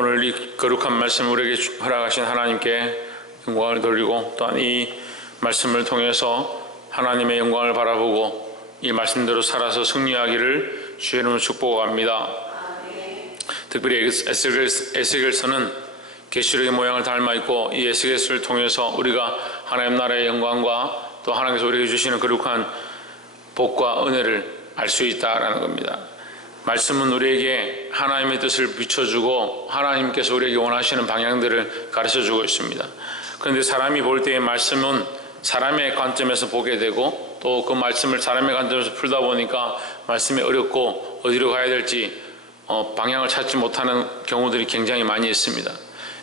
오늘 이 거룩한 말씀 우리에게 허락하신 하나님께 영광을 돌리고, 또한 이 말씀을 통해서 하나님의 영광을 바라보고 이 말씀대로 살아서 승리하기를 주의 이름으로 축복합니다. 특별히 에스겔서는 계시록의 모양을 닮아 있고, 이 에스겔서를 통해서 우리가 하나님 나라의 영광과 또 하나님께서 우리에게 주시는 거룩한 복과 은혜를 알 수 있다라는 겁니다. 말씀은 우리에게 하나님의 뜻을 비춰주고 하나님께서 우리에게 원하시는 방향들을 가르쳐주고 있습니다. 그런데 사람이 볼 때의 말씀은 사람의 관점에서 보게 되고, 또 그 말씀을 사람의 관점에서 풀다 보니까 말씀이 어렵고 어디로 가야 될지 방향을 찾지 못하는 경우들이 굉장히 많이 있습니다.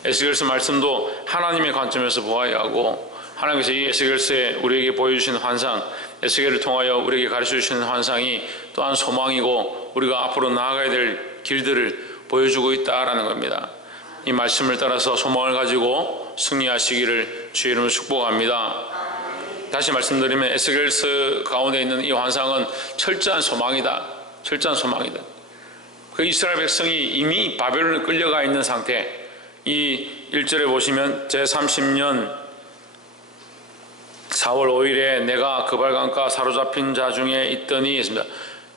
에스겔서 말씀도 하나님의 관점에서 보아야 하고, 하나님께서 이 에스겔서에 우리에게 보여주시는 환상, 에스겔을 통하여 우리에게 가르쳐주시는 환상이 또한 소망이고 우리가 앞으로 나아가야 될 길들을 보여주고 있다라는 겁니다. 이 말씀을 따라서 소망을 가지고 승리하시기를 주의 이름으로 축복합니다. 다시 말씀드리면 에스겔서 가운데 있는 이 환상은 철저한 소망이다. 철저한 소망이다. 그 이스라엘 백성이 이미 바벨론에 끌려가 있는 상태, 이 1절에 보시면 제30년 4월 5일에 내가 그발강가 사로잡힌 자 중에 있더니 있습니다.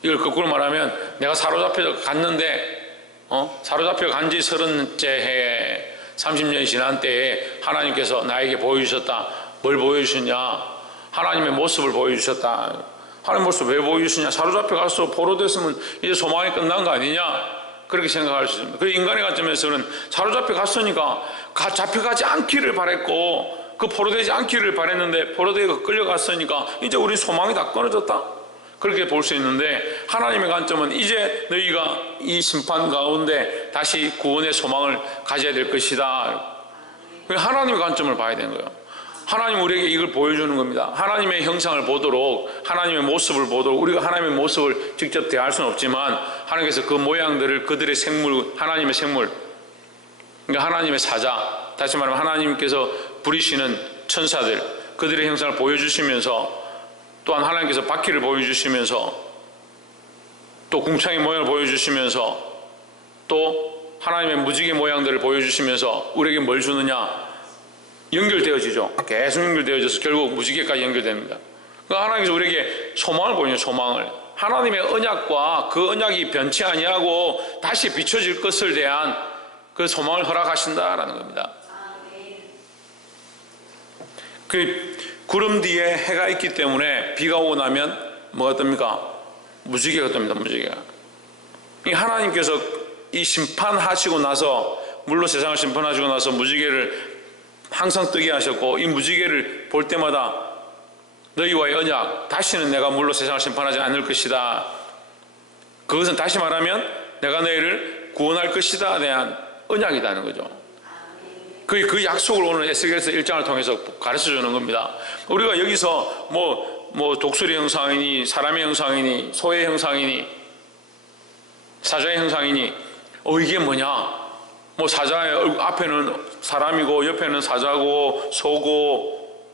이걸 거꾸로 말하면 내가 사로잡혀 갔는데 사로잡혀 간지 30째 해에 30년이 지난 때에 하나님께서 나에게 보여주셨다. 뭘 보여주셨냐? 하나님의 모습을 보여주셨다. 하나님의 모습을 왜 보여주시냐? 사로잡혀 가서 포로됐으면 이제 소망이 끝난 거 아니냐? 그렇게 생각할 수 있습니다. 그리고 인간의 관점에서는 사로잡혀 갔으니까 잡혀가지 않기를 바랬고, 그 포로되지 않기를 바랬는데 포로되어 끌려갔으니까 이제 우리 소망이 다 끊어졌다, 그렇게 볼 수 있는데, 하나님의 관점은 이제 너희가 이 심판 가운데 다시 구원의 소망을 가져야 될 것이다. 하나님의 관점을 봐야 되는 거예요. 하나님 우리에게 이걸 보여주는 겁니다. 하나님의 형상을 보도록, 하나님의 모습을 보도록, 우리가 하나님의 모습을 직접 대할 수는 없지만 하나님께서 그 모양들을 그들의 생물, 하나님의 생물, 그러니까 하나님의 사자, 다시 말하면 하나님께서 부리시는 천사들, 그들의 형상을 보여주시면서, 또한 하나님께서 바퀴를 보여주시면서, 또 궁창의 모양을 보여주시면서, 또 하나님의 무지개 모양들을 보여주시면서 우리에게 뭘 주느냐? 연결되어지죠. 계속 연결되어져서 결국 무지개까지 연결됩니다. 그러니까 하나님께서 우리에게 소망을 보여줘요. 소망을. 하나님의 언약과 그 언약이 변치 아니하고 다시 비춰질 것을 대한 그 소망을 허락하신다라는 겁니다. 그 구름 뒤에 해가 있기 때문에 비가 오고 나면 뭐가 뜹니까? 무지개가 뜹니다. 무지개가. 이 하나님께서 이 심판하시고 나서, 물로 세상을 심판하시고 나서 무지개를 항상 뜨게 하셨고, 이 무지개를 볼 때마다 너희와의 언약, 다시는 내가 물로 세상을 심판하지 않을 것이다. 그것은 다시 말하면 내가 너희를 구원할 것이다 대한 언약이라는 거죠. 그 약속을 오늘 에스겔서 1장을 통해서 가르쳐주는 겁니다. 우리가 여기서 뭐 독수리 형상이니 사람의 형상이니 소의 형상이니 사자의 형상이니 이게 뭐냐? 뭐 사자의 앞에는 사람이고 옆에는 사자고 소고,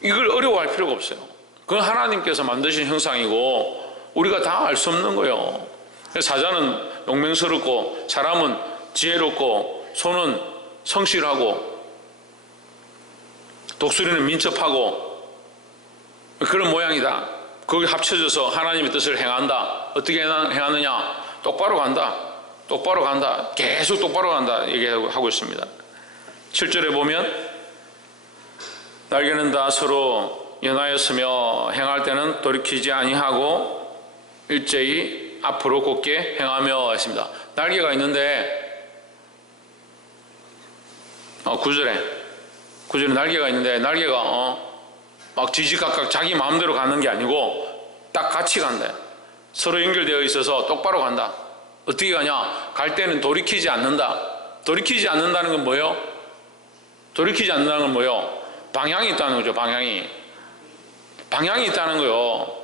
이걸 어려워할 필요가 없어요. 그건 하나님께서 만드신 형상이고 우리가 다 알 수 없는 거예요. 사자는 용맹스럽고 사람은 지혜롭고 소는 성실하고 독수리는 민첩하고 그런 모양이다. 거기 합쳐져서 하나님의 뜻을 행한다. 어떻게 행하느냐? 똑바로 간다. 똑바로 간다. 계속 똑바로 간다 얘기하고 있습니다. 7절에 보면 날개는 다 서로 연하였으며 행할 때는 돌이키지 아니하고 일제히 앞으로 곧게 행하며 했습니다. 날개가 있는데 9절에 날개가 있는데 날개가 막 지지각각 자기 마음대로 가는 게 아니고 딱 같이 간다. 서로 연결되어 있어서 똑바로 간다. 어떻게 가냐? 갈 때는 돌이키지 않는다. 돌이키지 않는다는 건 뭐예요? 돌이키지 않는다는 건 뭐예요? 방향이 있다는 거죠. 방향이 있다는 거예요.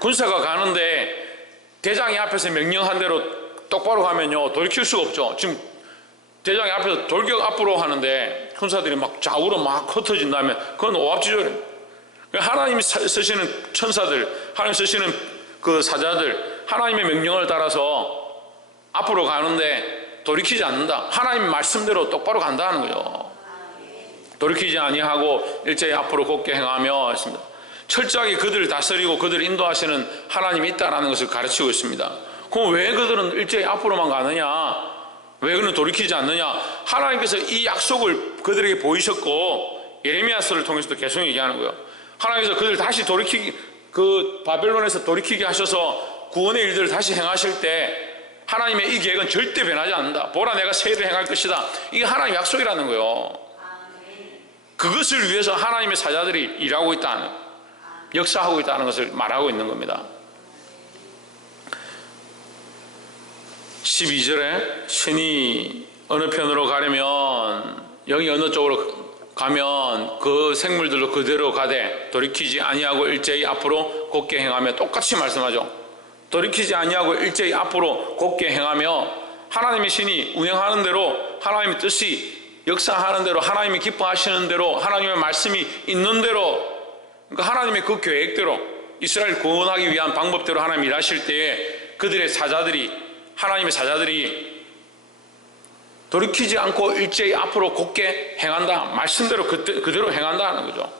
군사가 가는데 대장이 앞에서 명령한 대로 똑바로 가면요 돌이킬 수가 없죠. 지금 대장이 앞에서 돌격 앞으로 하는데 군사들이 막 좌우로 막 흩어진다면 그건 오합지졸입니다. 하나님이 쓰시는 천사들, 하나님 쓰시는 그 사자들, 하나님의 명령을 따라서 앞으로 가는데 돌이키지 않는다. 하나님 말씀대로 똑바로 간다는 거죠. 돌이키지 아니하고 일제히 앞으로 곧게 행하며 했습니다. 철저하게 그들을 다스리고 그들을 인도하시는 하나님이 있다는 것을 가르치고 있습니다. 그럼 왜 그들은 일제히 앞으로만 가느냐? 왜 그는 돌이키지 않느냐? 하나님께서 이 약속을 그들에게 보이셨고 예레미야서를 통해서도 계속 얘기하는 거예요. 하나님께서 그들 다시 그 바벨론에서 돌이키게 하셔서 구원의 일들을 다시 행하실 때 하나님의 이 계획은 절대 변하지 않는다. 보라, 내가 새 일을 행할 것이다. 이게 하나님 약속이라는 거예요. 그것을 위해서 하나님의 사자들이 일하고 있다는, 역사하고 있다는 것을 말하고 있는 겁니다. 12절에 신이 어느 편으로 가려면, 영이 어느 쪽으로 가면 그 생물들로 그대로 가되 돌이키지 아니하고 일제히 앞으로 곧게 행하며, 똑같이 말씀하죠. 돌이키지 아니하고 일제히 앞으로 곧게 행하며, 하나님의 신이 운행하는 대로, 하나님의 뜻이 역사하는 대로, 하나님이 기뻐하시는 대로, 하나님의 말씀이 있는 대로, 그러니까 하나님의 그 계획대로, 이스라엘 구원하기 위한 방법대로 하나님 일하실 때에 그들의 사자들이, 하나님의 사자들이 돌이키지 않고 일제히 앞으로 곧게 행한다. 말씀대로 그대로 행한다는 거죠.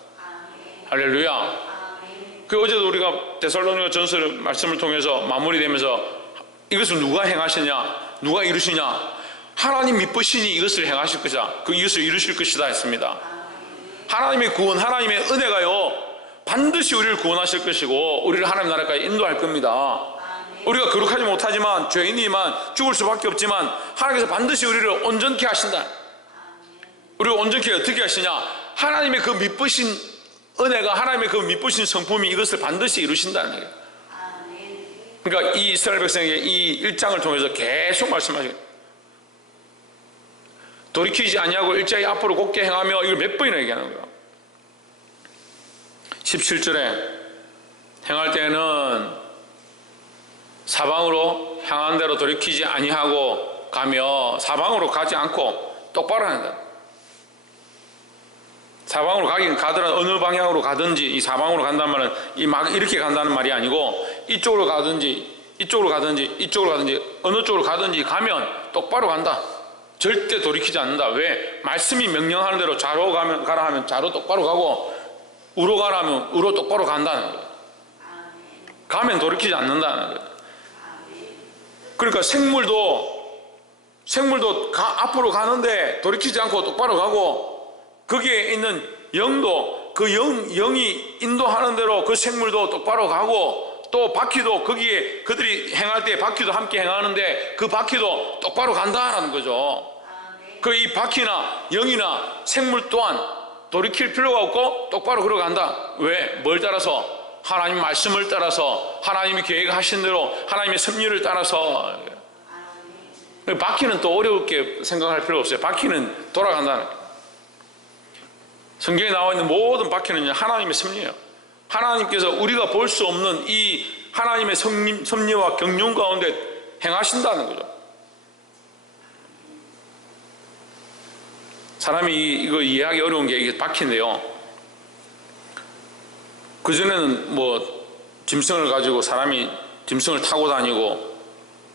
할렐루야. 그 어제도 우리가 데살로니가 전서 말씀을 통해서 마무리되면서 이것을 누가 행하시냐, 누가 이루시냐, 하나님 미쁘시니 이것을 행하실 것이다, 이것을 이루실 것이다 했습니다. 하나님의 구원, 하나님의 은혜가요 반드시 우리를 구원하실 것이고 우리를 하나님 나라까지 인도할 겁니다. 우리가 거룩하지 못하지만, 죄인이지만, 죽을 수밖에 없지만 하나님께서 반드시 우리를 온전케 하신다. 우리를 온전케 어떻게 하시냐? 하나님의 그 미쁘신 은혜가, 하나님의 그 미쁘신 성품이 이것을 반드시 이루신다는 거예요. 그러니까 이 이스라엘 백성에게 이 1장을 통해서 계속 말씀하시고, 돌이키지 아니하고 일제히 앞으로 곧게 행하며, 이걸 몇 번이나 얘기하는 거예요. 17절에 행할 때에는 사방으로 향한 대로 돌이키지 아니하고 가며, 사방으로 가지 않고 똑바로 한다. 사방으로 가긴 가더라도 어느 방향으로 가든지, 이 사방으로 간다는 말은 막 이렇게 간다는 말이 아니고 이쪽으로 가든지 이쪽으로 가든지 이쪽으로 가든지 어느 쪽으로 가든지 가면 똑바로 간다. 절대 돌이키지 않는다. 왜? 말씀이 명령하는 대로 좌로 가라 하면 좌로 똑바로 가고, 우로 가라 하면 우로 똑바로 간다는 거예요. 가면 돌이키지 않는다는 거예요. 그러니까 생물도 앞으로 가는데 돌이키지 않고 똑바로 가고, 거기에 있는 영도 그 영이 인도하는 대로 그 생물도 똑바로 가고, 또 바퀴도 거기에 그들이 행할 때 바퀴도 함께 행하는데 그 바퀴도 똑바로 간다라는 거죠. 그 이 바퀴나 영이나 생물 또한 돌이킬 필요가 없고 똑바로 걸어간다. 왜? 뭘 따라서? 하나님 말씀을 따라서, 하나님이 계획하신 대로, 하나님의 섭리를 따라서. 바퀴는 또 어렵게 생각할 필요 없어요. 바퀴는 돌아간다는 거예요. 성경에 나와 있는 모든 바퀴는 하나님의 섭리예요. 하나님께서 우리가 볼 수 없는 이 하나님의 섭리와 경륜 가운데 행하신다는 거죠. 사람이 이거 이해하기 어려운 게 이게 바퀴인데요, 그전에는 뭐 짐승을 가지고 사람이 짐승을 타고 다니고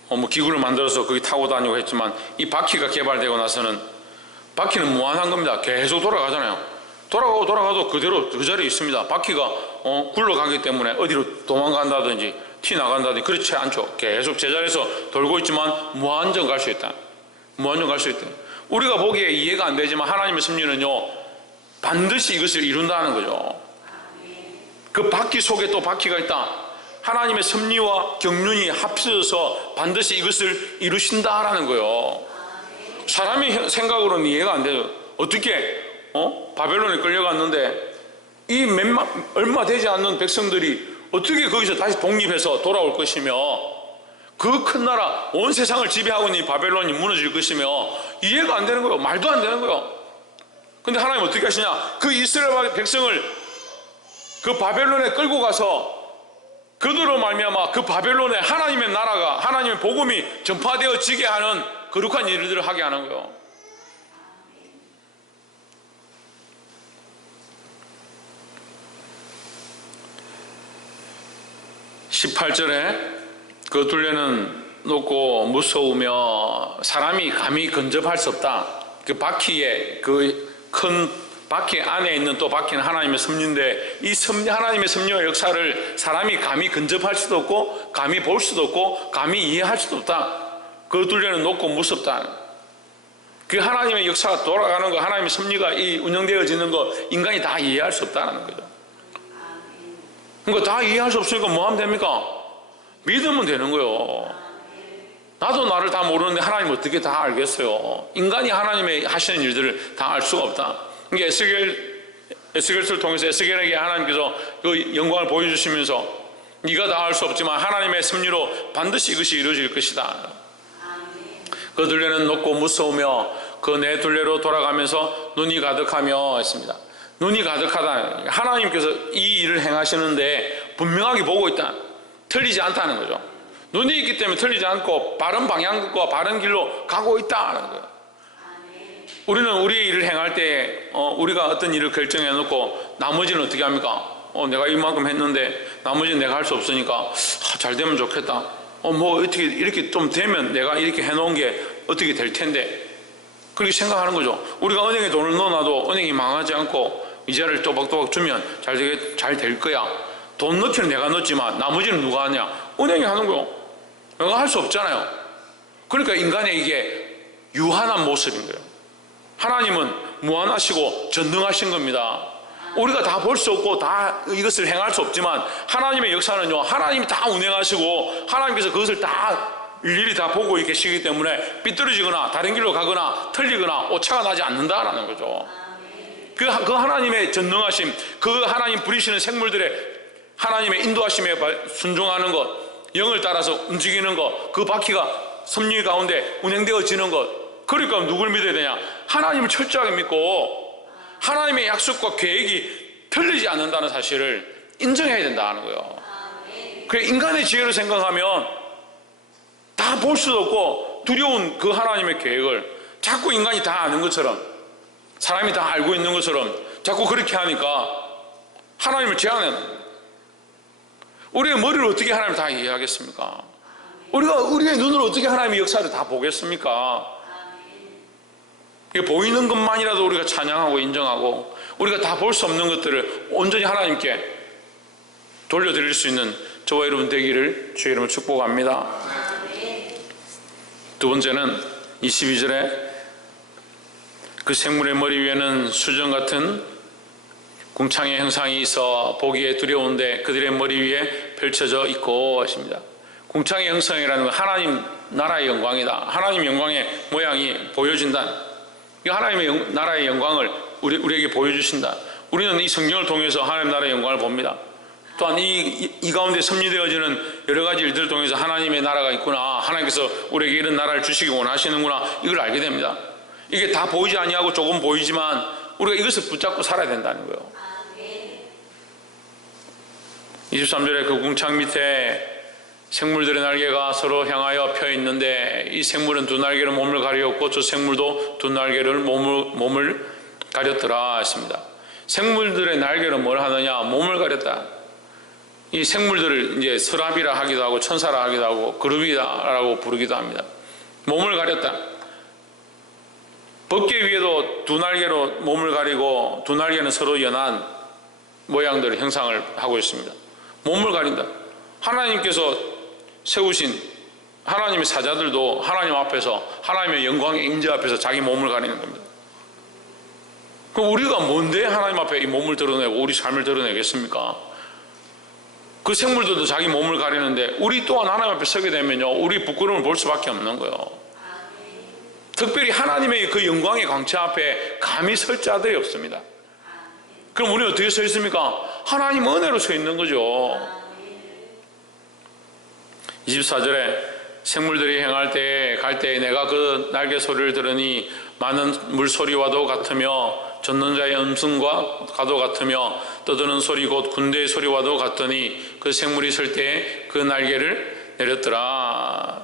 뭐 기구를 만들어서 거기 타고 다니고 했지만, 이 바퀴가 개발되고 나서는 바퀴는 무한한 겁니다. 계속 돌아가잖아요. 돌아가도 그대로 그 자리에 있습니다. 바퀴가 굴러가기 때문에 어디로 도망간다든지 튀나간다든지 그렇지 않죠. 계속 제자리에서 돌고 있지만 무한정 갈 수 있다. 무한정 갈 수 있다. 우리가 보기에 이해가 안 되지만 하나님의 섭리는요 반드시 이것을 이룬다는 거죠. 그 바퀴 속에 또 바퀴가 있다. 하나님의 섭리와 경륜이 합쳐져서 반드시 이것을 이루신다라는 거예요. 사람의 생각으로는 이해가 안 돼요. 어떻게 바벨론에 끌려갔는데 이 얼마 되지 않는 백성들이 어떻게 거기서 다시 독립해서 돌아올 것이며, 그 큰 나라 온 세상을 지배하고 있는 이 바벨론이 무너질 것이며, 이해가 안 되는 거예요. 말도 안 되는 거예요. 근데 하나님 어떻게 하시냐? 그 이스라엘 백성을 그 바벨론에 끌고 가서 그들로 말미암아 그 바벨론에 하나님의 나라가, 하나님의 복음이 전파되어지게 하는 거룩한 일들을 하게 하는 거예요. (18절에) 그 둘레는 높고 무서우며 사람이 감히 근접할 수 없다. 그 바퀴에 그 큰 바퀴 안에 있는 또 바퀴는 하나님의 섭리인데 이 하나님의 섭리와 역사를 사람이 감히 근접할 수도 없고 감히 볼 수도 없고 감히 이해할 수도 없다. 그 둘레는 높고 무섭다. 그 하나님의 역사가 돌아가는 거, 하나님의 섭리가 이 운영되어지는 거 인간이 다 이해할 수 없다는 거죠. 그러니까 다 이해할 수 없으니까 뭐 하면 됩니까? 믿으면 되는 거예요. 나도 나를 다 모르는데 하나님 어떻게 다 알겠어요? 인간이 하나님의 하시는 일들을 다 알 수가 없다. 그러니까 에스겔서를 통해서 에스겔에게 하나님께서 그 영광을 보여주시면서 네가 다 알 수 없지만 하나님의 섭리로 반드시 이것이 이루어질 것이다. 그 둘레는 높고 무서우며 그 네 둘레로 돌아가면서 눈이 가득하며 했습니다. 눈이 가득하다. 하나님께서 이 일을 행하시는데 분명하게 보고 있다. 틀리지 않다는 거죠. 눈이 있기 때문에 틀리지 않고 바른 방향과 바른 길로 가고 있다는 거예요. 우리는 우리의 일을 행할 때 우리가 어떤 일을 결정해 놓고 나머지는 어떻게 합니까? 내가 이만큼 했는데 나머지는 내가 할 수 없으니까 잘 되면 좋겠다. 뭐 어떻게 이렇게 좀 되면 내가 이렇게 해놓은 게 어떻게 될 텐데 그렇게 생각하는 거죠. 우리가 은행에 돈을 넣어놔도 은행이 망하지 않고 이자를 또박또박 주면 잘 될 거야. 돈 넣기는 내가 넣었지만 나머지는 누가 하냐? 은행이 하는 거요. 내가 할 수 없잖아요. 그러니까 인간의 이게 유한한 모습인 거예요. 하나님은 무한하시고 전능하신 겁니다. 우리가 다 볼 수 없고 다 이것을 행할 수 없지만 하나님의 역사는요, 하나님이 다 운행하시고 하나님께서 그것을 다 일일이 다 보고 계시기 때문에 삐뚤어지거나 다른 길로 가거나 틀리거나 오차가 나지 않는다라는 거죠. 그 하나님의 전능하심, 그 하나님 부리시는 생물들의 하나님의 인도하심에 순종하는 것, 영을 따라서 움직이는 것, 그 바퀴가 섭리 가운데 운행되어지는 것. 그러니까 누굴 믿어야 되냐? 하나님을 철저하게 믿고 하나님의 약속과 계획이 틀리지 않는다는 사실을 인정해야 된다는 거예요. 그래, 인간의 지혜로 생각하면 다 볼 수도 없고 두려운 그 하나님의 계획을 자꾸 인간이 다 아는 것처럼, 사람이 다 알고 있는 것처럼 자꾸 그렇게 하니까 하나님을 제한해. 우리의 머리를 어떻게 하나님을 다 이해하겠습니까? 우리의 눈으로 어떻게 하나님의 역사를 다 보겠습니까? 보이는 것만이라도 우리가 찬양하고 인정하고 우리가 다 볼 수 없는 것들을 온전히 하나님께 돌려드릴 수 있는 저와 여러분 되기를 주의 이름으로 축복합니다. 두 번째는 22절에 그 생물의 머리 위에는 수정 같은 궁창의 형상이 있어 보기에 두려운데 그들의 머리 위에 펼쳐져 있고 하십니다. 궁창의 형상이라는 건 하나님 나라의 영광이다. 하나님 영광의 모양이 보여진다. 하나님의 나라의 영광을 우리에게 보여주신다. 우리는 이 성경을 통해서 하나님 나라의 영광을 봅니다. 또한 이 가운데 섭리되어지는 여러 가지 일들을 통해서 하나님의 나라가 있구나, 하나님께서 우리에게 이런 나라를 주시기 원하시는구나, 이걸 알게 됩니다. 이게 다 보이지 아니하고 조금 보이지만 우리가 이것을 붙잡고 살아야 된다는 거예요. 23절에 그 궁창 밑에 생물들의 날개가 서로 향하여 펴 있는데 이 생물은 두 날개로 몸을 가리었고 저 생물도 두 날개를 몸을 가렸더라 했습니다. 생물들의 날개로 뭘 하느냐? 몸을 가렸다. 이 생물들을 이제 서랍이라 하기도 하고 천사라 하기도 하고 그룹이다라고 부르기도 합니다. 몸을 가렸다. 법궤 위에도 두 날개로 몸을 가리고 두 날개는 서로 연한 모양들의 형상을 하고 있습니다. 몸을 가린다. 하나님께서 세우신 하나님의 사자들도 하나님 앞에서 하나님의 영광의 임재 앞에서 자기 몸을 가리는 겁니다. 그럼 우리가 뭔데 하나님 앞에 이 몸을 드러내고 우리 삶을 드러내겠습니까? 그 생물들도 자기 몸을 가리는데 우리 또한 하나님 앞에 서게 되면요, 우리 부끄러움을 볼 수밖에 없는 거예요. 특별히 하나님의 그 영광의 광채 앞에 감히 설 자들이 없습니다. 그럼 우리는 어떻게 서 있습니까? 하나님 은혜로 서 있는 거죠. 24절에 생물들이 행할 때에 갈 때에 내가 그 날개 소리를 들으니 많은 물소리와도 같으며 젖는 자의 음성과 가도 같으며 떠드는 소리 곧 군대의 소리와도 같더니 그 생물이 설 때에 그 날개를 내렸더라.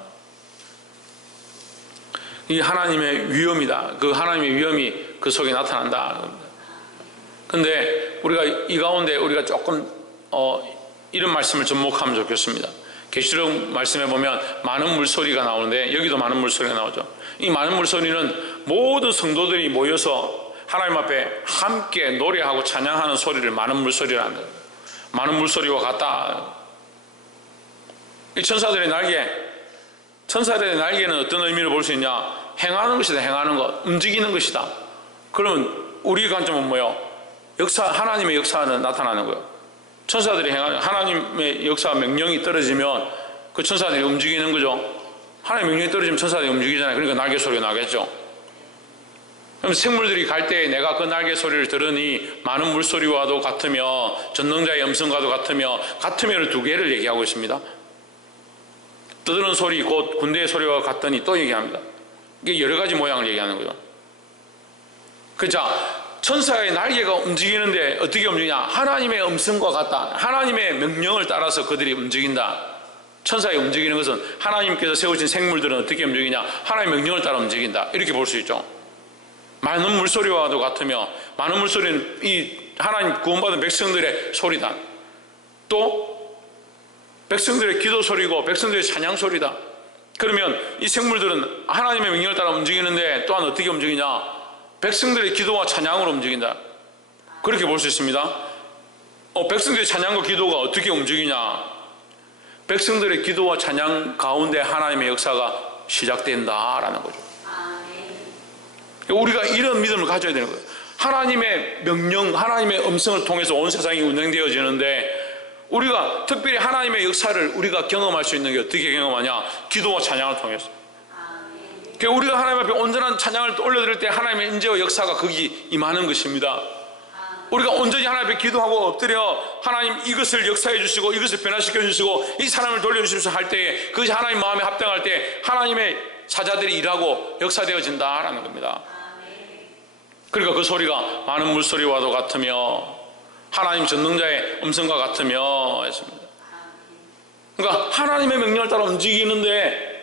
이 하나님의 위엄이다. 그 하나님의 위엄이 그 속에 나타난다. 근데 우리가 이 가운데 우리가 조금 이런 말씀을 접목하면 좋겠습니다. 계시록 말씀해 보면 많은 물소리가 나오는데 여기도 많은 물소리가 나오죠. 이 많은 물소리는 모든 성도들이 모여서 하나님 앞에 함께 노래하고 찬양하는 소리를 많은 물소리라는 거예요. 많은 물소리와 같다. 이 천사들의 날개는 어떤 의미를 볼 수 있냐? 행하는 것이다. 행하는 것, 움직이는 것이다. 그러면 우리 관점은 뭐예요? 하나님의 역사는 나타나는 거예요. 천사들이 행하는, 하나님의 역사 명령이 떨어지면 그 천사들이 움직이는 거죠. 하나님의 명령이 떨어지면 천사들이 움직이잖아요. 그러니까 날개 소리가 나겠죠. 그럼 생물들이 갈 때 내가 그 날개 소리를 들으니 많은 물소리와도 같으며 전능자의 음성과도 같으며를 두 개를 얘기하고 있습니다. 떠드는 소리 곧 군대의 소리와 같더니 또 얘기합니다. 이게 여러 가지 모양을 얘기하는 거죠. 그자 천사의 날개가 움직이는데 어떻게 움직이냐? 하나님의 음성과 같다. 하나님의 명령을 따라서 그들이 움직인다. 천사의 움직이는 것은 하나님께서 세우신 생물들은 어떻게 움직이냐? 하나님의 명령을 따라 움직인다. 이렇게 볼 수 있죠. 많은 물소리와도 같으며, 많은 물소리는 이 하나님 구원받은 백성들의 소리다. 또 백성들의 기도 소리고 백성들의 찬양 소리다. 그러면 이 생물들은 하나님의 명령을 따라 움직이는데 또한 어떻게 움직이냐? 백성들의 기도와 찬양으로 움직인다. 그렇게 볼 수 있습니다. 백성들의 찬양과 기도가 어떻게 움직이냐? 백성들의 기도와 찬양 가운데 하나님의 역사가 시작된다라는 거죠. 우리가 이런 믿음을 가져야 되는 거예요. 하나님의 명령, 하나님의 음성을 통해서 온 세상이 운행되어지는데 우리가 특별히 하나님의 역사를 우리가 경험할 수 있는 게 어떻게 경험하냐? 기도와 찬양을 통해서. 우리가 하나님 앞에 온전한 찬양을 올려드릴 때 하나님의 인재와 역사가 거기 임하는 것입니다. 우리가 온전히 하나님 앞에 기도하고 엎드려 하나님 이것을 역사해 주시고 이것을 변화시켜 주시고 이 사람을 돌려주십시오 할 때에 그것이 하나님 마음에 합당할 때 하나님의 사자들이 일하고 역사되어진다라는 겁니다. 그러니까 그 소리가 많은 물소리와도 같으며 하나님 전능자의 음성과 같으며 했습니다. 그러니까 하나님의 명령을 따라 움직이는데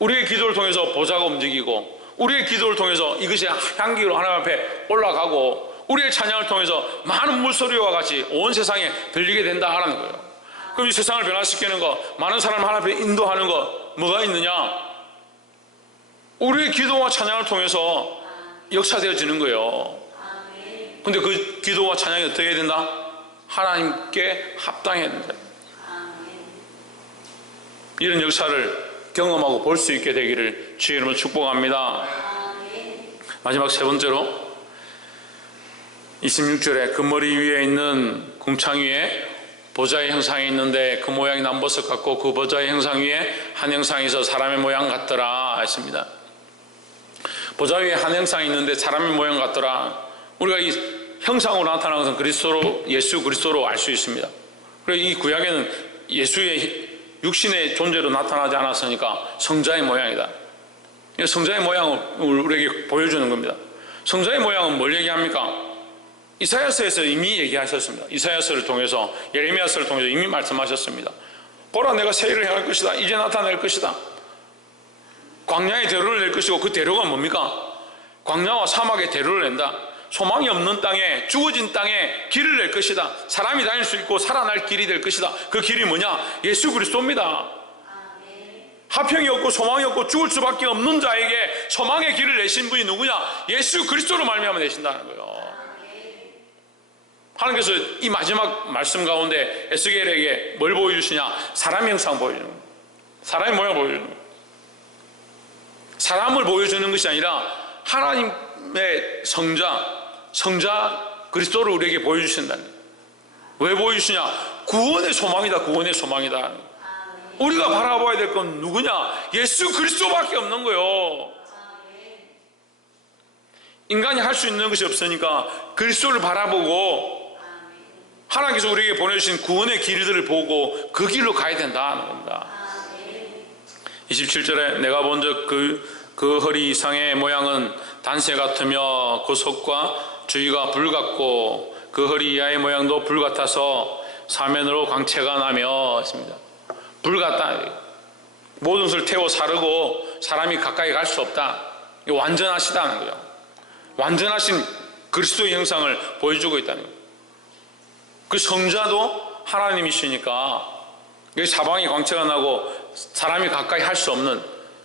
우리의 기도를 통해서 보좌가 움직이고 우리의 기도를 통해서 이것이 향기로 하나님 앞에 올라가고 우리의 찬양을 통해서 많은 물소리와 같이 온 세상에 들리게 된다라는 거예요. 그럼 이 세상을 변화시키는 거, 많은 사람을 하나님 앞에 인도하는 거 뭐가 있느냐? 우리의 기도와 찬양을 통해서 역사되어지는 거예요. 근데 그 기도와 찬양이 어떻게 해야 된다? 하나님께 합당해야 된다. 이런 역사를 경험하고 볼 수 있게 되기를 주의 이름으로 축복합니다. 마지막 세 번째로 26절에 그 머리 위에 있는 궁창 위에 보좌의 형상이 있는데 그 모양이 남보석 같고 그 보좌의 형상 위에 한 형상이 있어 사람의 모양 같더라 했습니다. 보좌 위에 한 형상이 있는데 사람의 모양 같더라. 우리가 이 형상으로 나타나는 것은 그리스도로, 예수 그리스도로 알 수 있습니다. 그리고 이 구약에는 예수의 육신의 존재로 나타나지 않았으니까 성자의 모양이다. 성자의 모양을 우리에게 보여주는 겁니다. 성자의 모양은 뭘 얘기합니까? 이사야서에서 이미 얘기하셨습니다. 이사야서를 통해서, 예레미야서를 통해서 이미 말씀하셨습니다. 보라, 내가 새 일을 행할 것이다. 이제 나타낼 것이다. 광야의 대로를 낼 것이고 그 대로가 뭡니까? 광야와 사막의 대로를 낸다. 소망이 없는 땅에, 죽어진 땅에 길을 낼 것이다. 사람이 다닐 수 있고 살아날 길이 될 것이다. 그 길이 뭐냐? 예수 그리스도입니다. 화평이 없고 소망이 없고 죽을 수밖에 없는 자에게 소망의 길을 내신 분이 누구냐? 예수 그리스도로 말미암아 내신다는 거예요. 하나님께서 이 마지막 말씀 가운데 에스겔에게 뭘 보여주시냐? 사람의 형상 보여주는 거예요. 사람의 모양 보여주는 거예요. 사람을 보여주는 것이 아니라 하나님의 성자 그리스도를 우리에게 보여주신다는 거예요. 왜 보여주시냐? 구원의 소망이다. 구원의 소망이다. 우리가 바라봐야 될 건 누구냐? 예수 그리스도밖에 없는 거예요. 인간이 할 수 있는 것이 없으니까 그리스도를 바라보고 하나님께서 우리에게 보내주신 구원의 길들을 보고 그 길로 가야 된다는 겁니다. 27절에 내가 본즉 그 허리 이상의 모양은 단새 같으며 그 속과 주위가 불 같고 그 허리 이하의 모양도 불 같아서 사면으로 광채가 나며 했습니다. 불 같다. 모든 것을 태워 사르고 사람이 가까이 갈 수 없다. 완전하시다는 거예요. 완전하신 그리스도의 형상을 보여주고 있다는 거예요. 그 성자도 하나님이시니까 사방이 광채가 나고 사람이 가까이 할 수 없는,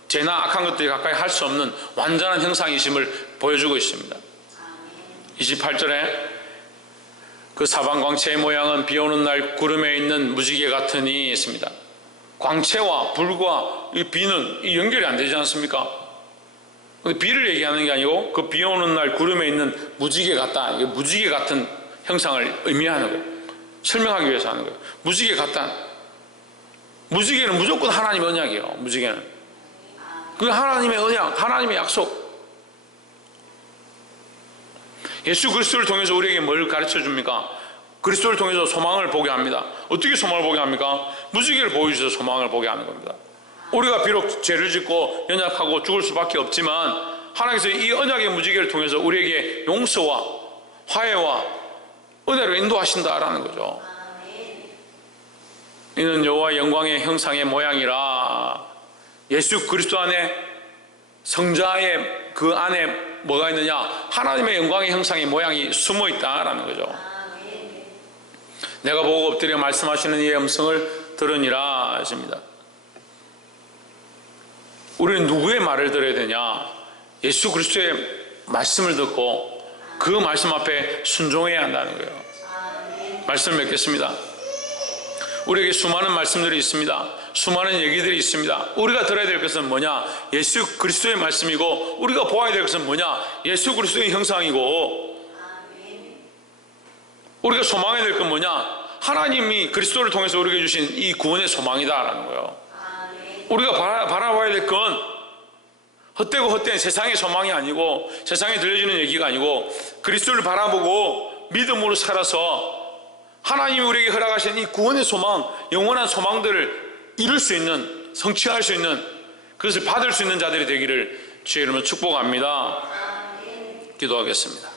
죄나 악한 것들이 가까이 할 수 없는 완전한 형상이심을 보여주고 있습니다. 28절에 그 사방 광채의 모양은 비 오는 날 구름에 있는 무지개 같으니 있습니다. 광채와 불과 이 비는 연결이 안 되지 않습니까? 근데 비를 얘기하는 게 아니고 그 비 오는 날 구름에 있는 무지개 같다, 무지개 같은 형상을 의미하는 거예요. 설명하기 위해서 하는 거예요. 무지개 같다. 무지개는 무조건 하나님의 언약이에요. 무지개는 그 하나님의 언약, 하나님의 약속. 예수 그리스도를 통해서 우리에게 뭘 가르쳐 줍니까? 그리스도를 통해서 소망을 보게 합니다. 어떻게 소망을 보게 합니까? 무지개를 보여주셔서 소망을 보게 하는 겁니다. 우리가 비록 죄를 짓고 연약하고 죽을 수밖에 없지만 하나님께서 이 언약의 무지개를 통해서 우리에게 용서와 화해와 은혜로 인도하신다라는 거죠. 이는 여호와 영광의 형상의 모양이라. 예수 그리스도 안에, 성자의 그 안에 뭐가 있느냐? 하나님의 영광의 형상의 모양이 숨어 있다라는 거죠. 내가 보고 엎드려 말씀하시는 이의 음성을 들으니라 하십니다. 우리는 누구의 말을 들어야 되냐? 예수 그리스도의 말씀을 듣고 그 말씀 앞에 순종해야 한다는 거예요. 말씀을 맺겠습니다. 우리에게 수많은 말씀들이 있습니다. 수많은 얘기들이 있습니다. 우리가 들어야 될 것은 뭐냐? 예수 그리스도의 말씀이고, 우리가 보아야 될 것은 뭐냐? 예수 그리스도의 형상이고, 우리가 소망해야 될 건 뭐냐? 하나님이 그리스도를 통해서 우리에게 주신 이 구원의 소망이다라는 거예요. 우리가 바라봐야 될 건 헛되고 헛된 세상의 소망이 아니고, 세상에 들려주는 얘기가 아니고, 그리스도를 바라보고 믿음으로 살아서 하나님이 우리에게 허락하신 이 구원의 소망, 영원한 소망들을 이룰 수 있는, 성취할 수 있는, 그것을 받을 수 있는 자들이 되기를 주의 이름으로 축복합니다. 기도하겠습니다.